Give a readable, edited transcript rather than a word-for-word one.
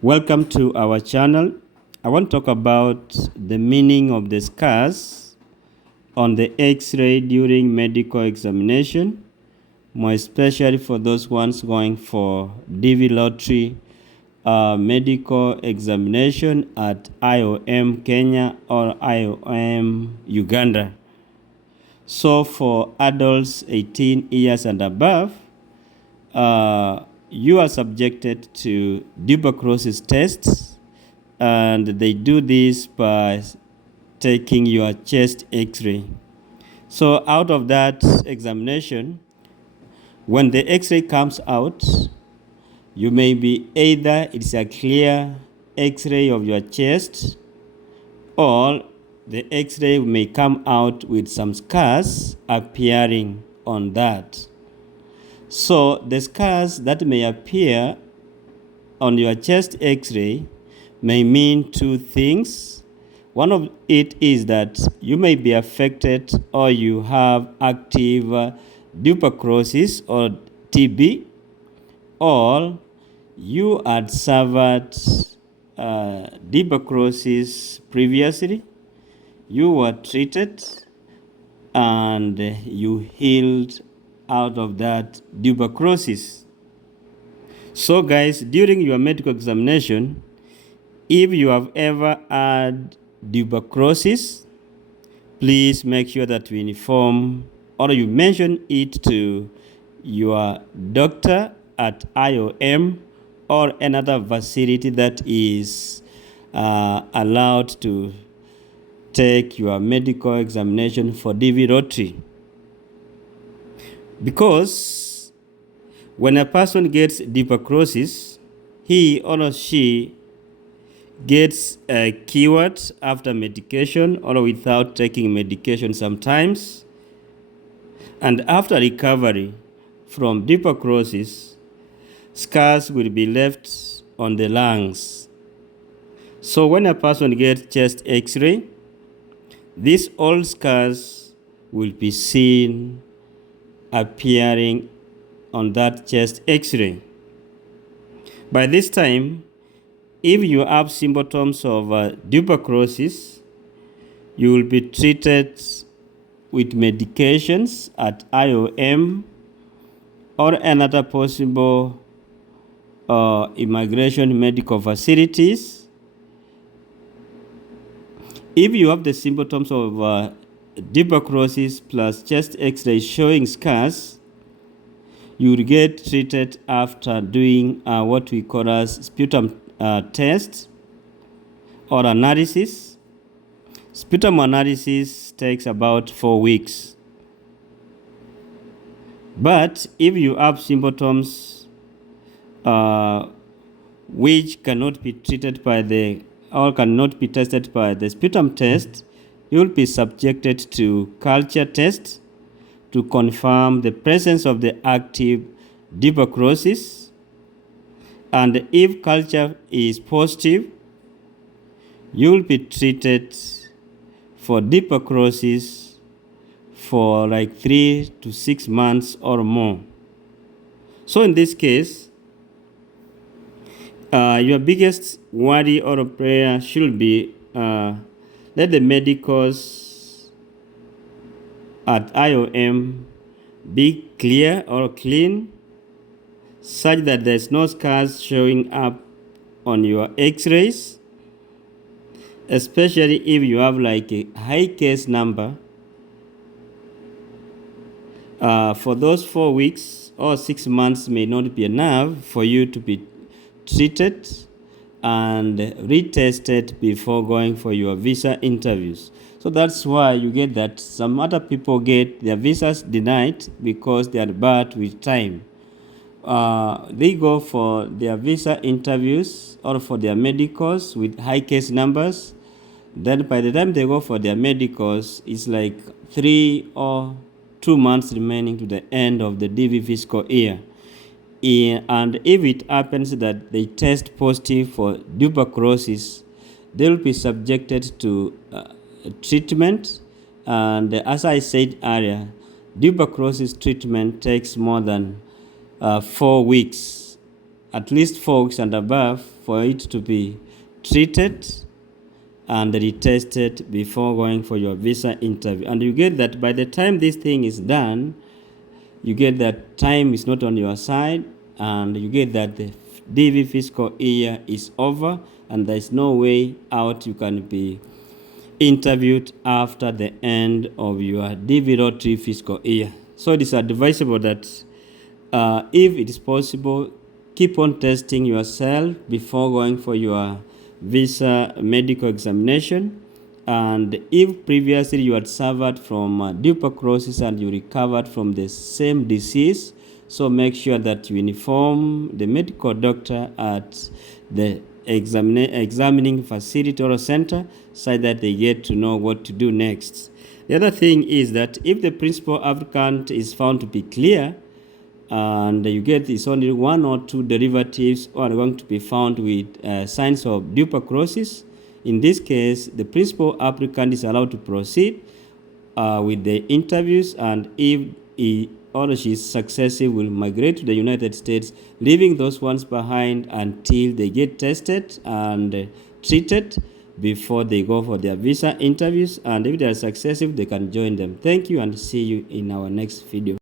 Welcome to our channel. I want to talk about the meaning of the scars on the X-ray during medical examination, more especially for those ones going for DV lottery medical examination at IOM Kenya or IOM Uganda. So for adults 18 years and above, you are subjected to tuberculosis tests, and they do this by taking your chest X-ray. So out of that examination, when the X-ray comes out, you may be either it's a clear X-ray of your chest, or the X-ray may come out with some scars appearing on that. So the scars that may appear on your chest X-ray may mean two things. One of it is that you may be affected or you have active tuberculosis or TB, or you had suffered tuberculosis previously, you were treated, and you healed out of that tuberculosis. So guys, during your medical examination, if you have ever had tuberculosis, please make sure that you inform or you mention it to your doctor at IOM or another facility that is allowed to take your medical examination for DV lottery. Because when a person gets tuberculosis, he or she gets cured after medication or without taking medication sometimes. And after recovery from tuberculosis, scars will be left on the lungs. So when a person gets chest X-ray, these old scars will be seen appearing on that chest X-ray. By this time, if you have symptoms of tuberculosis, you will be treated with medications at IOM or another possible immigration medical facilities. If you have the symptoms of tuberculosis plus chest X-ray showing scars, you will get treated after doing what we call as sputum test or analysis. Sputum analysis takes about 4 weeks. But if you have symptoms which cannot be treated by the or cannot be tested by the sputum test, you will be subjected to culture test to confirm the presence of the active tuberculosis. And if culture is positive, you will be treated for tuberculosis for like 3 to 6 months or more. So in this case, your biggest worry or prayer should be let the medicals at IOM be clear or clean, such that there's no scars showing up on your X-rays, especially if you have like a high case number. For those 4 weeks or 6 months may not be enough for you to be treated and retested before going for your visa interviews. So that's why you get that some other people get their visas denied because they are bad with time. They go for their visa interviews or for their medicals with high case numbers. Then by the time they go for their medicals, it's like 3 or 2 months remaining to the end of the DV fiscal year. And if it happens that they test positive for tuberculosis, they will be subjected to treatment. And as I said earlier, tuberculosis treatment takes more than 4 weeks at least 4 weeks and above for it to be treated and retested before going for your visa interview. And you get that by the time this thing is done, you get that time is not on your side, and you get that the DV fiscal year is over and there is no way out. You can be interviewed after the end of your DV03 fiscal year. So it is advisable that if it is possible, keep on testing yourself before going for your visa medical examination. And if previously you had suffered from tuberculosis and you recovered from the same disease, so make sure that you inform the medical doctor at the examining facility or center so that they get to know what to do next. The other thing is that if the principal applicant is found to be clear, and you get it's only 1 or 2 derivatives are going to be found with signs of tuberculosis, in this case, the principal applicant is allowed to proceed with the interviews, and if he or she is successful, will migrate to the United States, leaving those ones behind until they get tested and treated before they go for their visa interviews. And if they are successful, they can join them. Thank you, and see you in our next video.